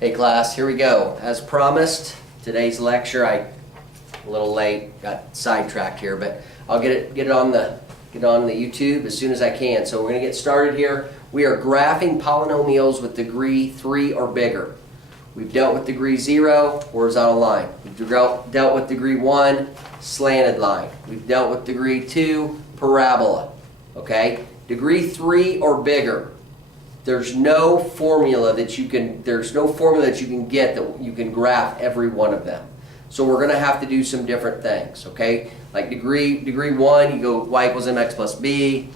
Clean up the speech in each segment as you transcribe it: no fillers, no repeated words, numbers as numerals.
Hey class, here we go. As promised, today's lecture, a little late, got sidetracked here, but I'll get it on the YouTube as soon as I can. So we're going to get started here. We are graphing polynomials with degree 3 or bigger. We've dealt with degree 0, horizontal line. We've dealt with degree 1, slanted line. We've dealt with degree 2, parabola. Okay? Degree 3 or bigger. There's no formula that you can get that you can graph every one of them. So we're going to have to do some different things, okay? Like degree 1, you go y equals mx plus b.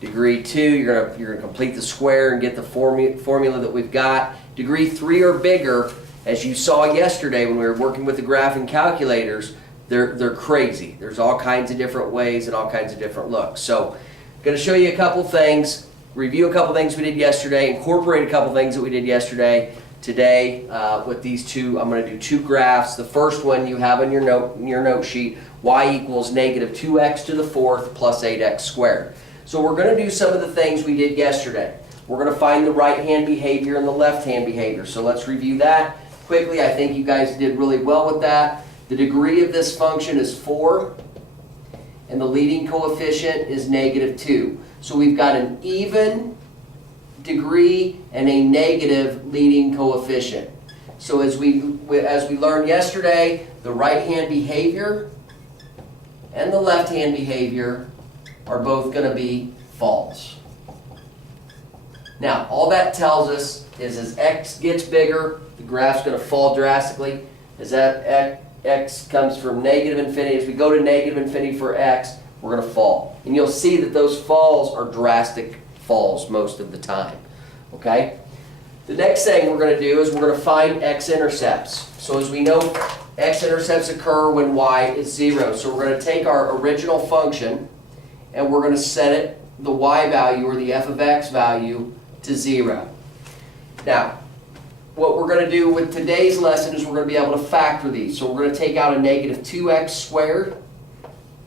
Degree 2, you're going to complete the square and get the formula that we've got. Degree 3 or bigger, as you saw yesterday when we were working with the graphing calculators, they're crazy. There's all kinds of different ways and all kinds of different looks. So I'm going to show you a couple things, review a couple things we did yesterday, incorporate a couple things that we did yesterday. Today, with these two, I'm going to do two graphs. The first one you have in your note sheet, y equals negative 2x to the fourth plus 8x squared. So we're going to do some of the things we did yesterday. We're going to find the right-hand behavior and the left-hand behavior. So let's review that quickly. I think you guys did really well with that. The degree of this function is 4, and the leading coefficient is negative 2. So we've got an even degree and a negative leading coefficient. So as we learned yesterday, the right-hand behavior and the left-hand behavior are both going to be false. Now, all that tells us is as x gets bigger, the graph's going to fall drastically. As that x comes from negative infinity, as we go to negative infinity for x, we're going to fall. And you'll see that those falls are drastic falls most of the time. Okay? The next thing we're going to do is we're going to find x-intercepts. So as we know, x-intercepts occur when y is 0. So we're going to take our original function and we're going to set it, the y value or the f of x value, to 0. Now, what we're going to do with today's lesson is we're going to be able to factor these. So we're going to take out a negative 2x squared,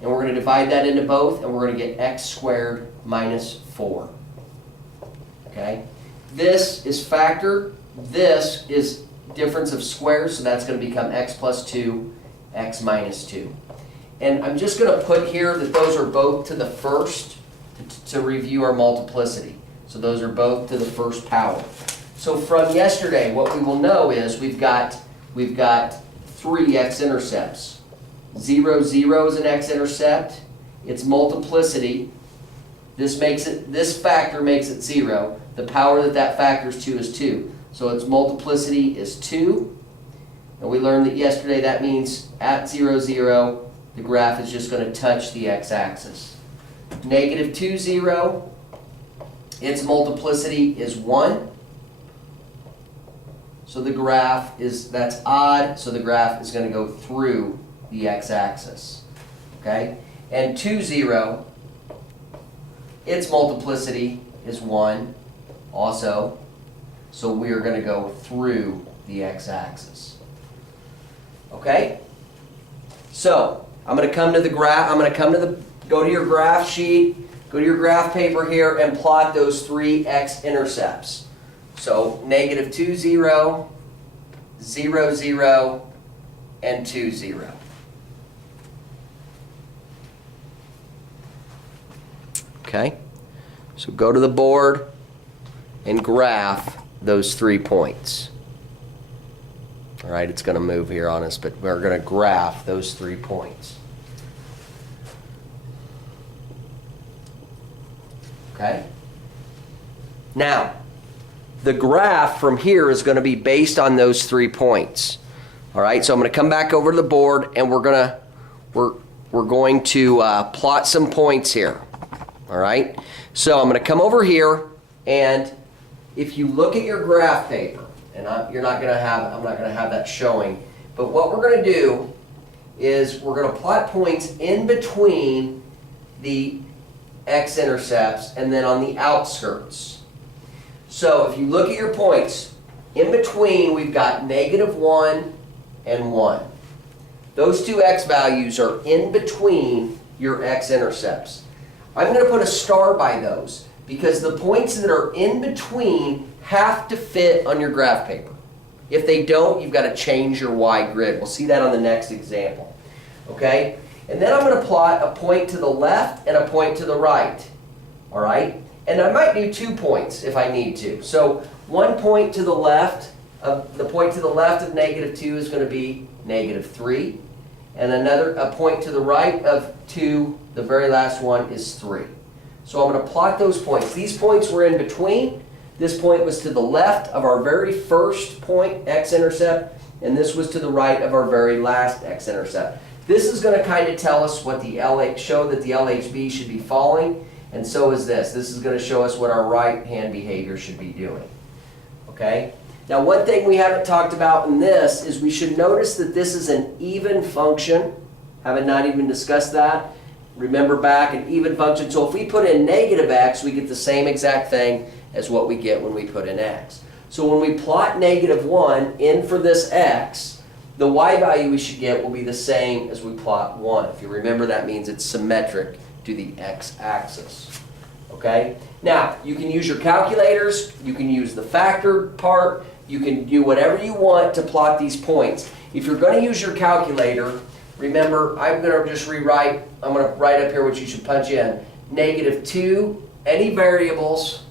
and we're going to divide that into both, and we're going to get x squared minus 4. Okay? This is factor. This is difference of squares, so that's going to become x plus 2, x minus 2. And I'm just going to put here that those are both to the first to review our multiplicity. So those are both to the first power. So from yesterday, what we will know is we've got 3 x-intercepts. 0, 0 is an x-intercept. Its multiplicity, this factor makes it 0. The power that factors to is 2. So its multiplicity is 2. And we learned that yesterday that means at 0, 0, the graph is just going to touch the x-axis. Negative 2, 0, its multiplicity is 1. So the graph that's odd, so the graph is going to go through the x-axis. Okay? And 2, 0, its multiplicity is 1 also. So we are going to go through the x-axis. Okay? So I'm going to come to the graph. Go to your graph sheet, go to your graph paper here, and plot those 3 x-intercepts. So negative 2, 0, 0, 0, and 2, 0. Okay? So go to the board and graph those 3 points. All right, it's going to move here on us, but we're going to graph those 3 points. Okay? Now, the graph from here is going to be based on those 3 points. All right, so I'm going to come back over to the board and we're going to plot some points here. All right, so I'm going to come over here, and if you look at your graph paper, and I'm not going to have that showing, but what we're going to do is we're going to plot points in between the x-intercepts and then on the outskirts. So if you look at your points, in between we've got negative 1 and 1. Those two x values are in between your x-intercepts. I'm going to put a star by those because the points that are in between have to fit on your graph paper. If they don't, you've got to change your y grid. We'll see that on the next example. Okay? And then I'm going to plot a point to the left and a point to the right. All right? And I might do 2 points if I need to. So 1 point to the left, the point to the left of -2 is going to be -3. And a point to the right of 2, the very last one, is 3. So I'm going to plot those points. These points were in between. This point was to the left of our very first point, x-intercept, and this was to the right of our very last x-intercept. This is going to kind of tell us what the show that the LHB should be falling, and so is this. This is going to show us what our right-hand behavior should be doing. Okay? Now, one thing we haven't talked about in this is we should notice that this is an even function. Haven't not even discussed that. Remember back, an even function. So if we put in -x, we get the same exact thing as what we get when we put in x. So when we plot -1 in for this x, the y value we should get will be the same as we plot 1. If you remember, that means it's symmetric to the x-axis. Okay? Now, you can use your calculators, you can use the factor part, you can do whatever you want to plot these points. If you're going to use your calculator, remember, I'm going to just rewrite, I'm going to write up here what you should punch in. -2, any variables,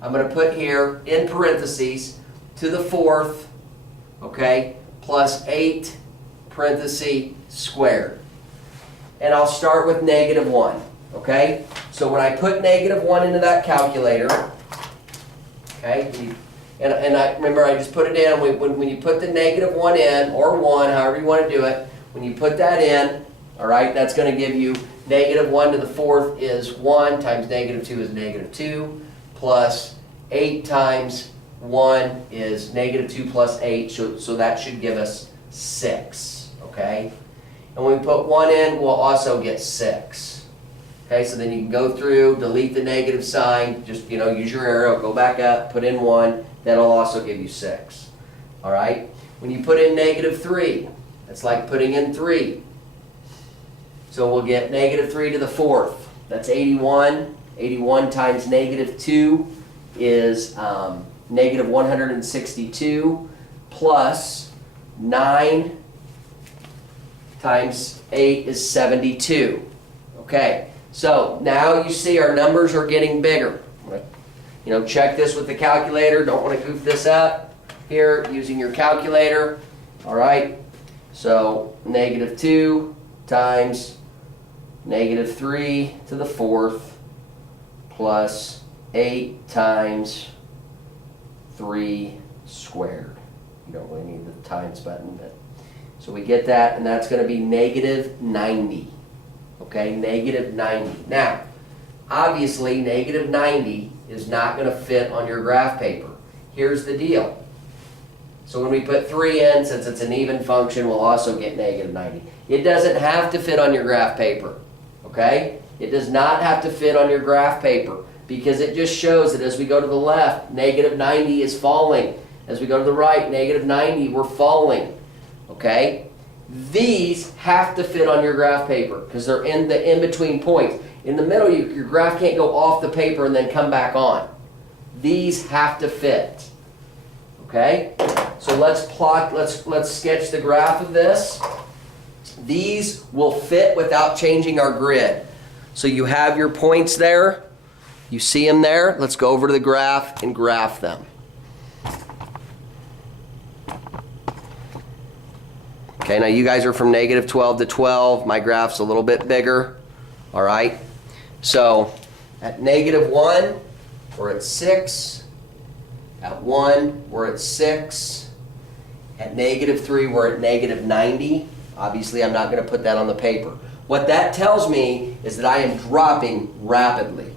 I'm going to put here in parentheses, to the 4th, okay, plus 8, parenthesis, squared. And I'll start with -1, okay? So when I put -1 into that calculator, okay, and I remember I just put it in, when you put the -1 in, or 1, however you want to do it, when you put that in, all right, that's going to give you -1 to the 4th is 1 times -2 is -2, plus 8 times 1 is -2 plus 8, so that should give us 6, okay? And when we put 1 in, we'll also get 6. Okay, so then you can go through, delete the negative sign, just, use your arrow, go back up, put in 1, that'll also give you 6. All right? When you put in -3, it's like putting in 3. So we'll get -3 to the 4th. That's 81. 81 times -2 is -162, plus 9 times 8 is 72. Okay, so now you see our numbers are getting bigger. Check this with the calculator. Don't want to goof this up here using your calculator. All right, so -2 times -3 to the 4th plus 8 times 3 squared. You don't really need the times button, but so we get that, and that's going to be -90. Okay, -90. Now, obviously, -90 is not going to fit on your graph paper. Here's the deal. So when we put 3 in, since it's an even function, we'll also get -90. It doesn't have to fit on your graph paper. Okay? It does not have to fit on your graph paper, because it just shows that as we go to the left, -90 is falling. As we go to the right, -90, we're falling. Okay? These have to fit on your graph paper because they're in the in-between points. In the middle, your graph can't go off the paper and then come back on. These have to fit. Okay? So let's sketch the graph of this. These will fit without changing our grid. So you have your points there. You see them there. Let's go over to the graph and graph them. Okay, now you guys are from -12 to 12. My graph's a little bit bigger. All right. So at -1, we're at 6. At 1, we're at 6. At -3, we're at -90. Obviously, I'm not going to put that on the paper. What that tells me is that I am dropping rapidly.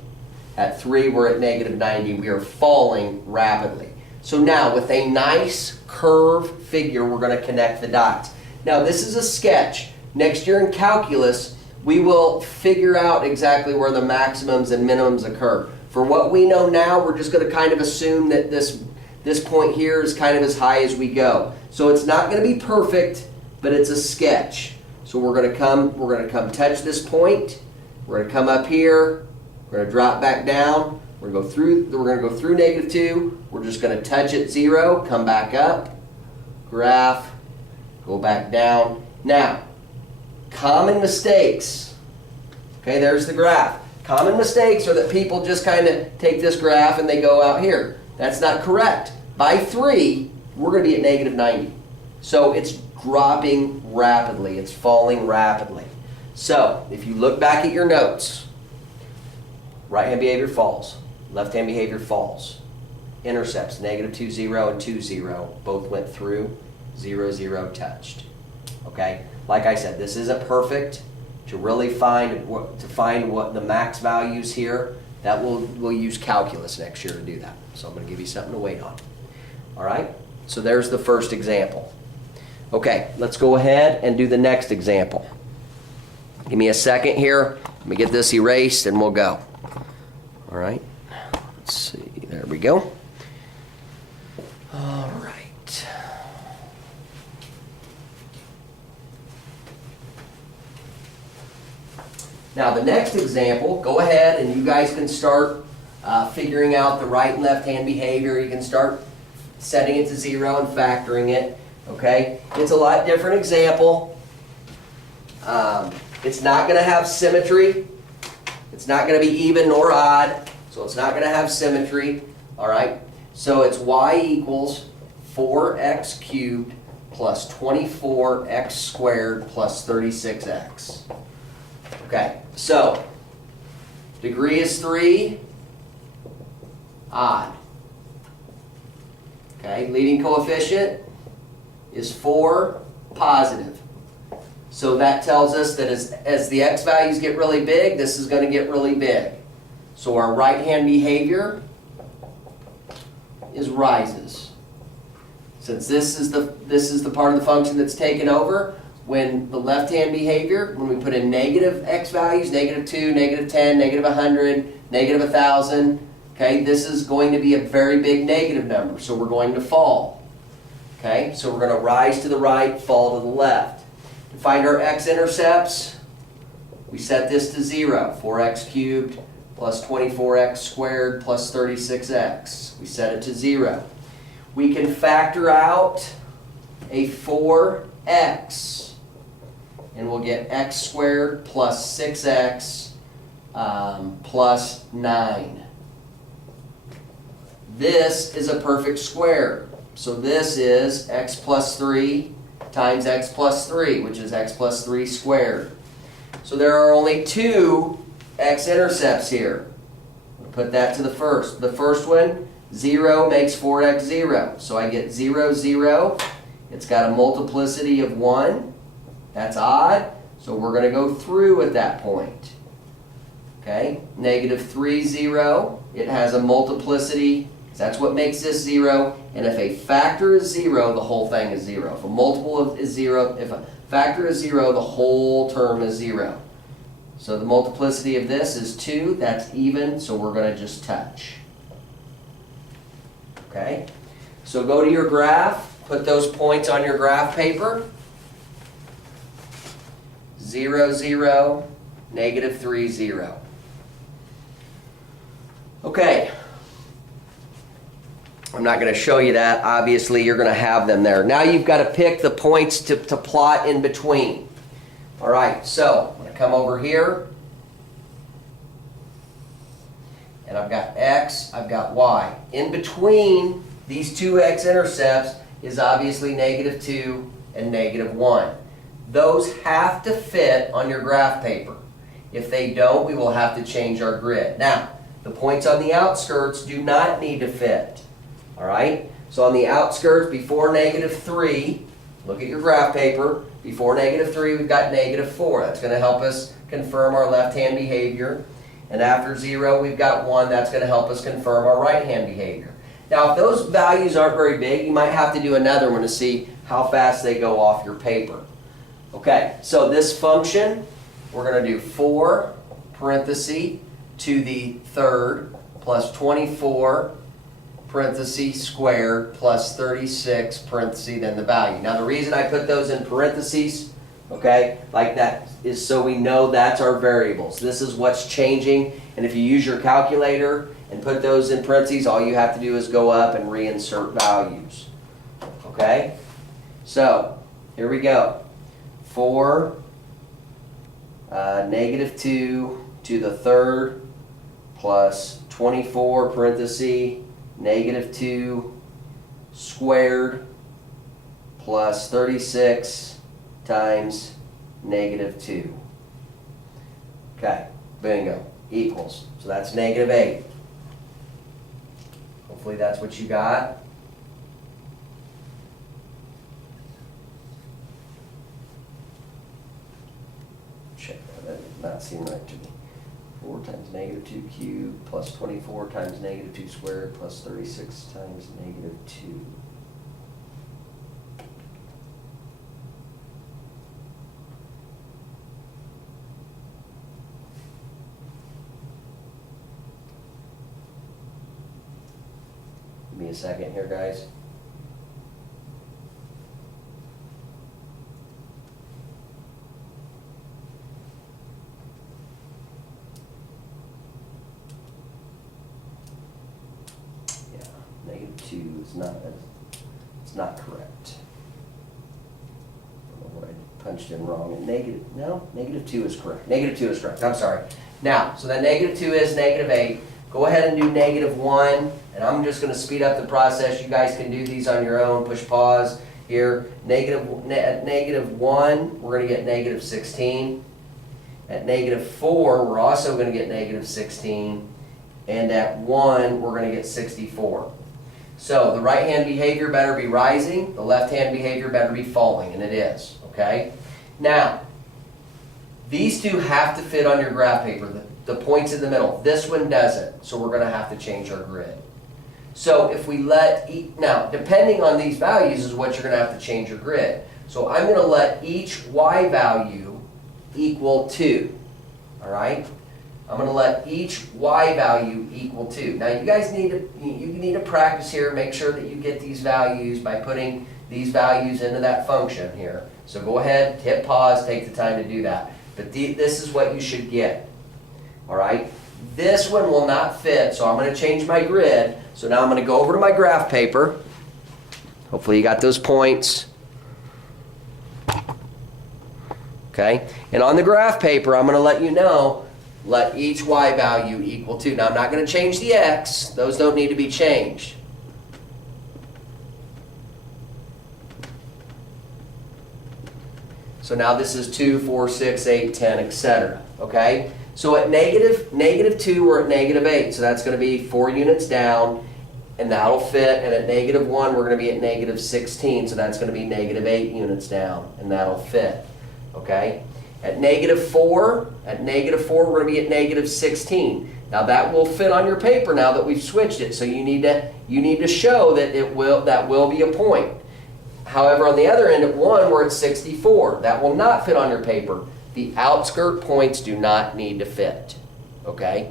At 3, we're at -90. We are falling rapidly. So now, with a nice curved figure, we're going to connect the dots. Now, this is a sketch. Next year in calculus, we will figure out exactly where the maximums and minimums occur. For what we know now, we're just going to kind of assume that this point here is kind of as high as we go. So it's not going to be perfect, but it's a sketch. So we're going to come touch this point. We're going to come up here. We're going to drop back down. We're going to go through -2. We're just going to touch at 0, come back up. graph, go back down. Now, common mistakes. Okay, there's the graph. Common mistakes are that people just kind of take this graph and they go out here. That's not correct. By 3, we're going to be at negative 90. So it's dropping rapidly. It's falling rapidly. So if you look back at your notes, right-hand behavior falls, left-hand behavior falls. Intercepts, negative 2, 0, and 2, 0, both went through, 0, 0 touched. Okay? Like I said, this isn't perfect. To really find what the max values here, that we'll use calculus next year to do that. So I'm going to give you something to wait on. All right? So there's the first example. Okay, let's go ahead and do the next example. Give me a second here. Let me get this erased and we'll go. All right? Let's see. There we go. All right. Now the next example, go ahead and you guys can start figuring out the right and left hand behavior. You can start setting it to 0 and factoring it. Okay? It's a lot different example. It's not going to have symmetry. It's not going to be even nor odd. So it's not going to have symmetry. All right? So it's y equals 4x cubed plus 24x squared plus 36x. Okay, so degree is 3, odd. Okay, leading coefficient is 4, positive. So that tells us that as the x values get really big, this is going to get really big. So our right-hand behavior is rises. Since this is the part of the function that's taken over, when the left-hand behavior, when we put in negative x values, negative 2, negative 10, negative 100, negative 1,000, okay, this is going to be a very big negative number, so we're going to fall. Okay, so we're going to rise to the right, fall to the left. To find our x-intercepts, we set this to 0, 4x cubed plus 24x squared plus 36x. We set it to 0. We can factor out a 4x. And we'll get x squared plus 6x plus 9. This is a perfect square. So this is x plus 3 times x plus 3, which is x plus 3 squared. So there are only 2 x-intercepts here. We'll put that to the first. The first one, 0 makes 4x 0. So I get 0, 0. It's got a multiplicity of 1. That's odd, so we're going to go through at that point. Okay, negative 3, 0. It has a multiplicity. That's what makes this 0. And if a factor is 0, the whole thing is 0. If a multiple is 0, if a factor is 0, the whole term is 0. So the multiplicity of this is 2. That's even, so we're going to just touch. Okay, so go to your graph. Put those points on your graph paper. 0, 0, negative 3, 0. Okay. I'm not going to show you that. Obviously, you're going to have them there. Now you've got to pick the points to plot in between. All right, so I'm going to come over here. And I've got x, I've got y. In between these two x-intercepts is obviously negative 2 and negative 1. Those have to fit on your graph paper. If they don't, we will have to change our grid. Now, the points on the outskirts do not need to fit. All right? So on the outskirts, before negative 3, look at your graph paper. Before negative 3, we've got negative 4. That's going to help us confirm our left-hand behavior. And after 0, we've got 1. That's going to help us confirm our right-hand behavior. Now, if those values aren't very big, you might have to do another one to see how fast they go off your paper. Okay, so this function, we're going to do 4 parenthesis to the third plus 24 parenthesis squared plus 36 parenthesis then the value. Now the reason I put those in parentheses, okay, like that, is so we know that's our variables. This is what's changing, and if you use your calculator and put those in parentheses, all you have to do is go up and reinsert values. Okay? So here we go. 4 -2 to the third plus 24 parenthesis -2 squared plus 36 times -2. Okay, bingo, equals. So that's -8. Hopefully that's what you got. Check that, that did not seem right to me. 4 times -2 cubed plus 24 times -2 squared plus 36 times -2. Give me a second here, guys. -2 is not, it's not correct. I don't know what I punched in wrong. And -2 is correct. -2 is correct, I'm sorry. Now, so that -2 is -8. Go ahead and do -1, and I'm just going to speed up the process. You guys can do these on your own. Push pause here. At -1, we're going to get -16. At -4, we're also going to get -16. And at 1, we're going to get 64. So the right-hand behavior better be rising, the left-hand behavior better be falling, and it is, okay? Now, these two have to fit on your graph paper, the points in the middle. This one doesn't, so we're going to have to change our grid. So if we now, depending on these values is what you're going to have to change your grid. So I'm going to let each y value equal 2, all right? I'm going to let each y value equal 2. Now you guys need to practice here, make sure that you get these values by putting these values into that function here. So go ahead, hit pause, take the time to do that. But this is what you should get. All right? This one will not fit, so I'm going to change my grid. So now I'm going to go over to my graph paper. Hopefully you got those points. Okay? And on the graph paper, I'm going to let you know, let each y value equal 2. Now I'm not going to change the x. Those don't need to be changed. So now this is 2, 4, 6, 8, 10, etc. Okay? So at -2, we're at -8. So that's going to be 4 units down, and that'll fit. And at -1, we're going to be at -16. So that's going to be -8 units down, and that'll fit. Okay? At -4, we're going to be at -16. Now that will fit on your paper now that we've switched it. So you need to show that that will be a point. However, on the other end at 1, we're at 64. That will not fit on your paper. The outskirt points do not need to fit. Okay?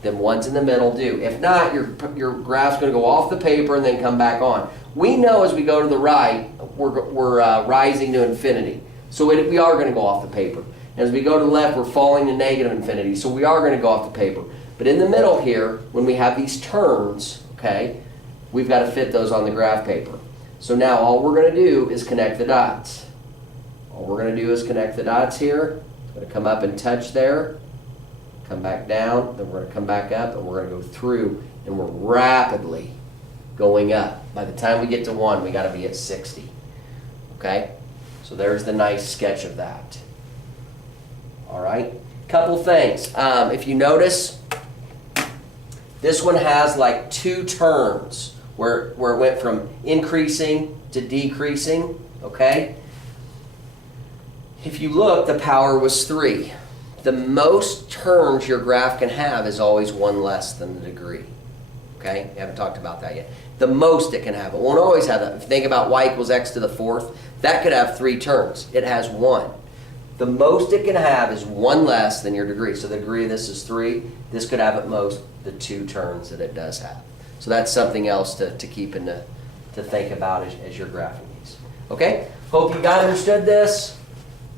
Them ones in the middle do. If not, your graph's going to go off the paper and then come back on. We know as we go to the right, we're rising to infinity. So we are going to go off the paper. As we go to the left, we're falling to negative infinity. So we are going to go off the paper. But in the middle here, when we have these terms, okay, we've got to fit those on the graph paper. So now all we're going to do is connect the dots. All we're going to do is connect the dots here. It's going to come up and touch there. Come back down. Then we're going to come back up, and we're going to go through. And we're rapidly going up. By the time we get to 1, we got to be at 60. Okay? So there's the nice sketch of that. All right? Couple things. If you notice, this one has like 2 turns where it went from increasing to decreasing. Okay? If you look, the power was 3. The most turns your graph can have is always 1 less than the degree. Okay? We haven't talked about that yet. The most it can have. It won't always have that. If you think about y equals x to the 4th, that could have 3 turns. It has 1. The most it can have is 1 less than your degree. So the degree of this is 3. This could have at most the 2 turns that it does have. So that's something else to keep in to think about as you're graphing these. Okay? Hope you guys understood this.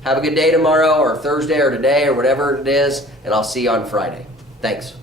Have a good day tomorrow or Thursday or today or whatever it is, and I'll see you on Friday. Thanks.